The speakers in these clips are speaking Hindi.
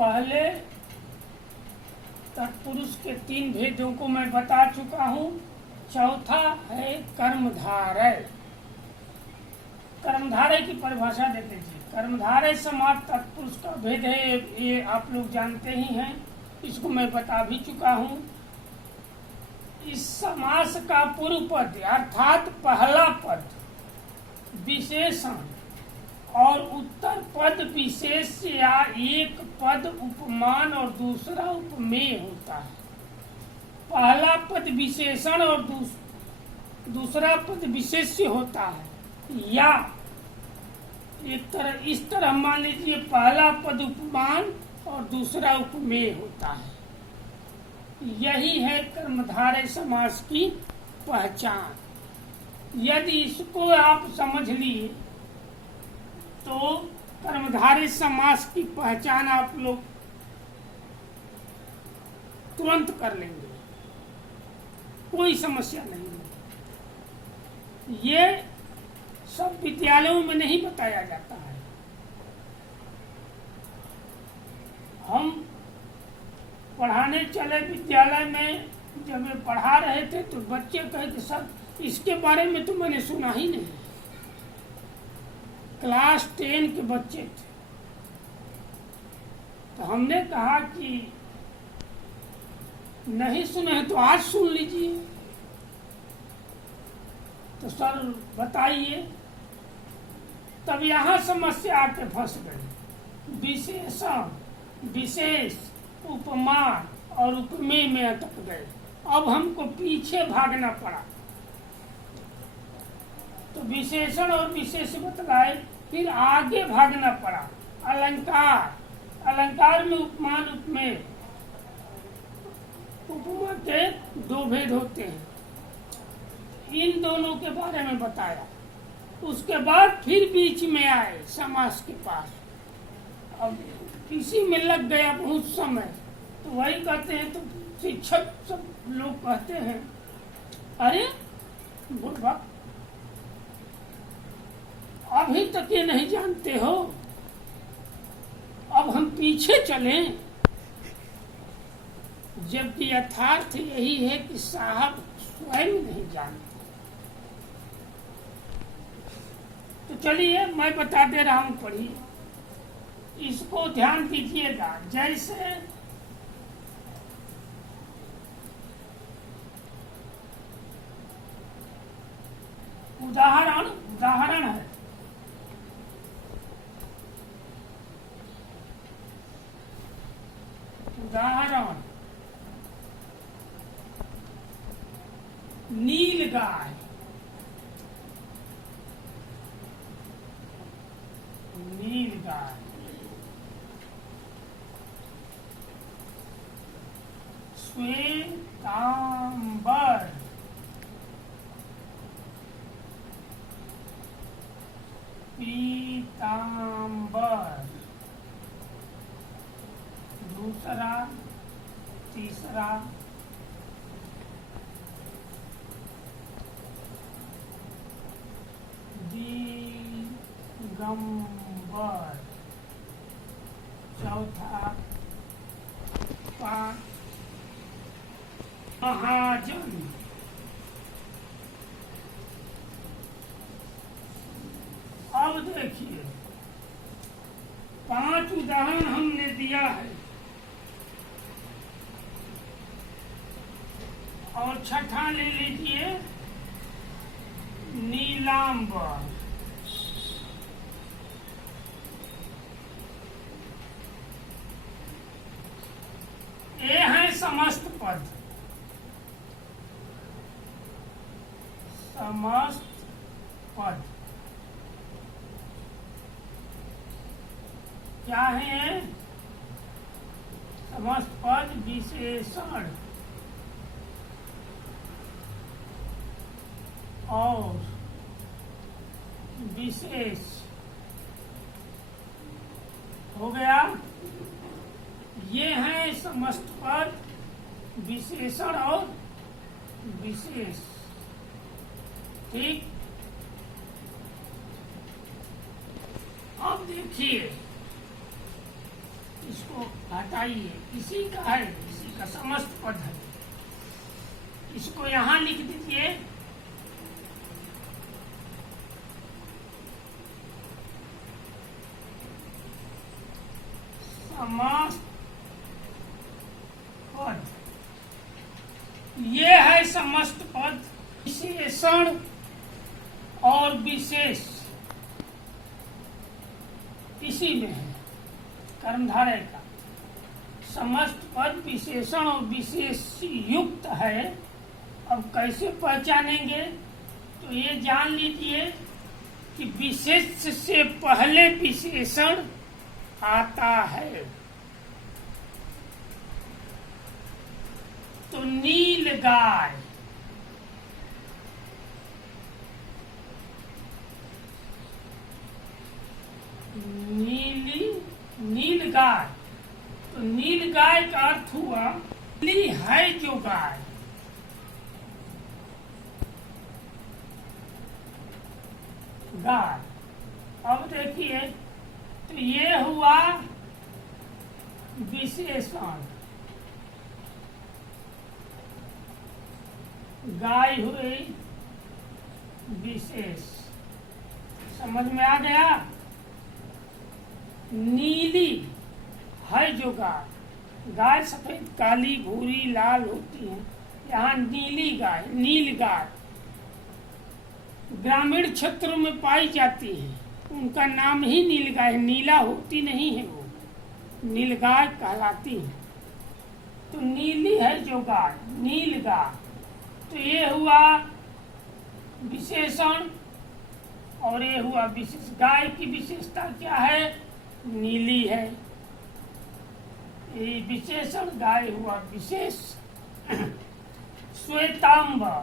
पहले तत्पुरुष के 3 भेदों को मैं बता चुका हूँ। चौथा है कर्मधारय। कर्मधारय की परिभाषा देख लीजिए। कर्मधारय समास तत्पुरुष का भेद है, ये आप लोग जानते ही हैं, इसको मैं बता भी चुका हूँ। इस समास का पूर्व पद अर्थात पहला पद विशेषण और उत्तर पद विशेष या एक पद उपमान और दूसरा उपमेय होता है। पहला पद विशेषण और दूसरा पद विशेष्य होता है, या एक तरह इस तरह मान लीजिए, पहला पद उपमान और दूसरा उपमेय होता है। यही है कर्मधारय समास की पहचान। यदि इसको आप समझ लिए तो कर्मधारय समास की पहचान आप लोग तुरंत कर लेंगे, कोई समस्या नहीं है। ये सब विद्यालयों में नहीं बताया जाता है। हम पढ़ाने चले विद्यालय में, जब वे पढ़ा रहे थे तो बच्चे कहते सर इसके बारे में तो मैंने सुना ही नहीं। क्लास 10 के बच्चे थे। तो हमने कहा कि नहीं सुने हैं तो आज सुन लीजिए। तो सर बताइए। तब यहाँ समस्या आके फंस गई। विशेषण, विशेष, उपमान और उपमेय में अटक गए। अब हमको पीछे भागना पड़ा। तो विशेषण और विशेष बतलाए, फिर आगे भागना पड़ा। अलंकार, अलंकार में उपमान उपमेय, उपमा के 2 भेद होते हैं, इन दोनों के बारे में बताया। उसके बाद फिर बीच में आए समास के पास। अब इसी में लग गया बहुत समय। तो वही कहते हैं, तो शिक्षक सब लोग कहते हैं अरे बुढ़वा अभी तक ये नहीं जानते हो, अब हम पीछे चलें। जबकि यथार्थ यही है कि साहब स्वयं नहीं जानते। तो चलिए मैं बता दे रहा हूं, पढ़िए, इसको ध्यान दीजिएगा। जैसे उदाहरण है। उदाहरण, नील गाय। नील गाय, श्वेतांबर, पीतांबर। दूसरा, तीसरा, दिगंबर। चौथा, महाजन। अब देखिए 5 उदाहरण हमने दिया है, और छठा ले लीजिए नीलांबर। ये है समस्त पद। समस्त पद क्या है? समस्त पद विशेषण और विशेष हो गया। ये है समस्त पद, विशेषण और विशेष। ठीक। अब देखिए, इसको हटाइए, इसी का है, इसी का समस्त पद है। इसको यहां लिख दीजिए। समस्त पद, ये है समस्त पद। विशेषण और विशेष इसी में है कर्मधारय का। समस्त पद विशेषण और विशेष युक्त है। अब कैसे पहचानेंगे? तो ये जान लीजिए कि विशेष से पहले विशेषण आता है। तो नील गाय, नील गाय, तो नील गाय का अर्थ हुआ नीली है जो गाय। गाय, अब देखिए, तो ये हुआ विशेषण, गाय हुई विशेष। समझ में आ गया? नीली है जो गाय, गाय सफेद काली भूरी लाल होती है, यहाँ नीली गाय, नील गाय ग्रामीण क्षेत्रों में पाई जाती है। उनका नाम ही नीलगाय, नीला होती नहीं है, वो नीलगाय कहलाती है। तो नीली है जो गाय, नील गाय। तो ये हुआ विशेषण और ये हुआ विशेष। गाय की विशेषता क्या है? नीली है। ये विशेषण, गाय हुआ विशेष। श्वेतांबर,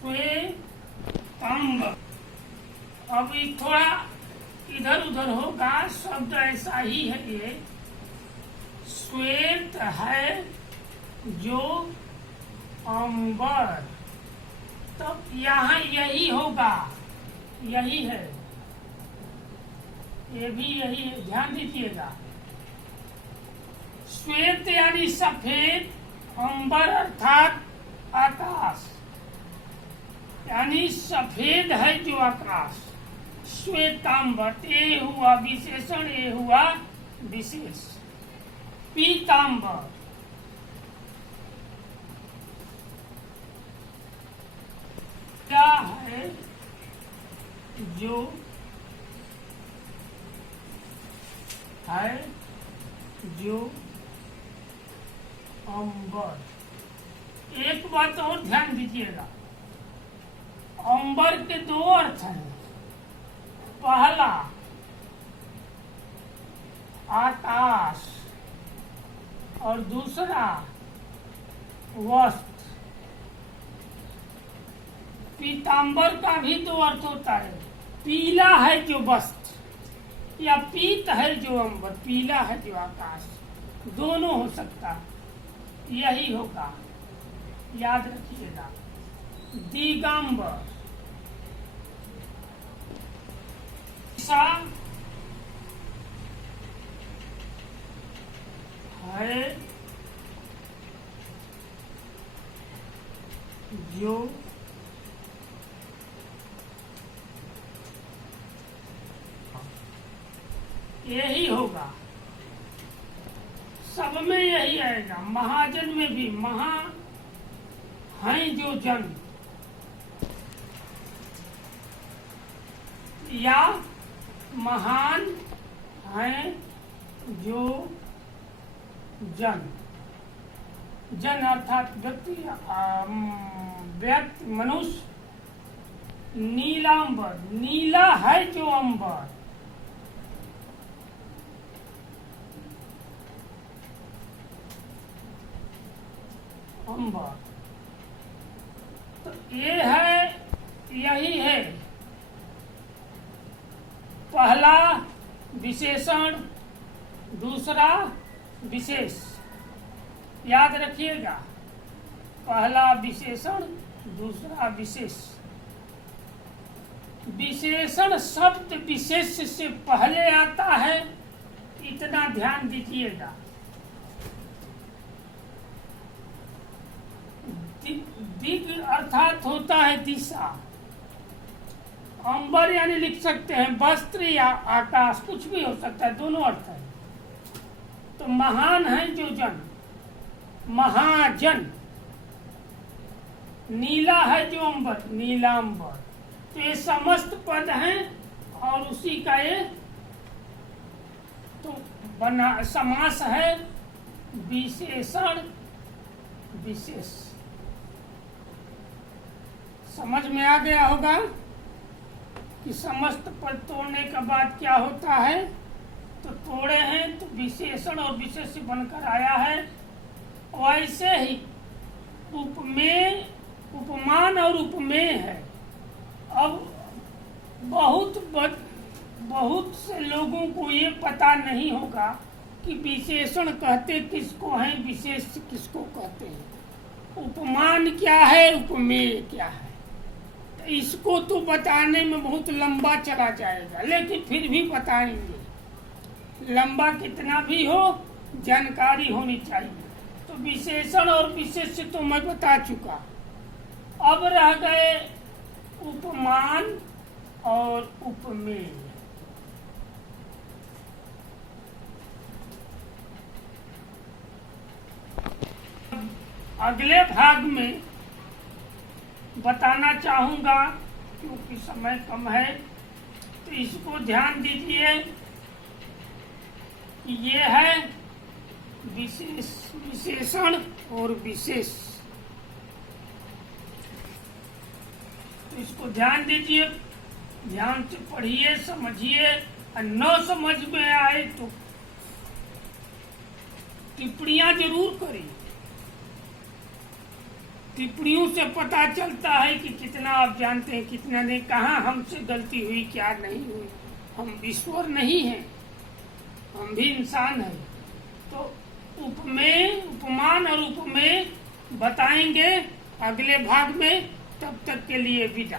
श्वेतांबर। अब ये थोड़ा इधर उधर होगा, शब्द ऐसा ही है। ये श्वेत है जो अंबर, तब यहाँ यही होगा, यही है, ये भी यही है, ध्यान दीजिएगा। श्वेत यानी सफेद, अंबर अर्थात आकाश, यानी सफेद है जो आकाश। श्वेतांबर, ये हुआ विशेषण, ये हुआ विशेष। पीतांबर, क्या है जो है जो अंबर। एक बात और ध्यान दीजिएगा, अंबर के दो अर्थ हैं। पहला आकाश और दूसरा वस्त्र। पीतांबर का भी दो अर्थ होता है, पीला है जो वस्त्र या पीत है जो अंबर, पीला है जो आकाश, दोनों हो सकता, यही होगा, याद रखिएगा। दिगंबर है जो यही होगा, सब में यही आएगा। महाजन में भी महा हैं जो जन, या महान हैं जो जन। जन अर्थात व्यक्ति, व्यक्ति मनुष्य। नीलांबर, नीला है जो अंबर। अंबर, तो ये है, यही है। पहला विशेषण, दूसरा विशेष, याद रखिएगा। पहला विशेषण, दूसरा विशेष। विशेषण शब्द विशेष से पहले आता है, इतना ध्यान दीजिएगा। दिग अर्थात होता है दिशा। अंबर यानी लिख सकते हैं वस्त्र या आकाश, कुछ भी हो सकता है, दोनों अर्थ है। तो महान है जो जन, महाजन। नीला है जो अंबर, नीलांबर। तो ये समस्त पद हैं और उसी का ये तो बना समास है विशेषण विशेष। समझ में आ गया होगा कि समस्त पद तोड़ने के बाद क्या होता है। तो तोड़े हैं तो विशेषण और विशेष बनकर आया है। वैसे ही उपमेय, उपमान और उपमेय है। अब बहुत से लोगों को ये पता नहीं होगा कि विशेषण कहते किसको हैं, विशेष किसको कहते हैं, उपमान क्या है, उपमेय क्या है। इसको तो बताने में बहुत लंबा चला जाएगा, लेकिन फिर भी बताएंगे। लंबा कितना भी हो, जानकारी होनी चाहिए। तो विशेषण और विशेष तो मैं बता चुका। अब रह गए उपमान और उपमेय। अगले भाग में बताना चाहूंगा, क्योंकि समय कम है, तो इसको ध्यान दीजिए कि ये है विशेषण और विशेष। तो इसको ध्यान दीजिए, ध्यान से पढ़िए, समझिए, और न समझ में आए तो टिप्पणियां जरूर करिए। टिप्पणियों से पता चलता है कि कितना आप जानते हैं, कितना नहीं, कहाँ हमसे गलती हुई, क्या नहीं हुई। हम ईश्वर नहीं हैं, हम भी इंसान हैं। तो उपमेय, उपमान और उपमेय बताएंगे अगले भाग में। तब तक के लिए विदा।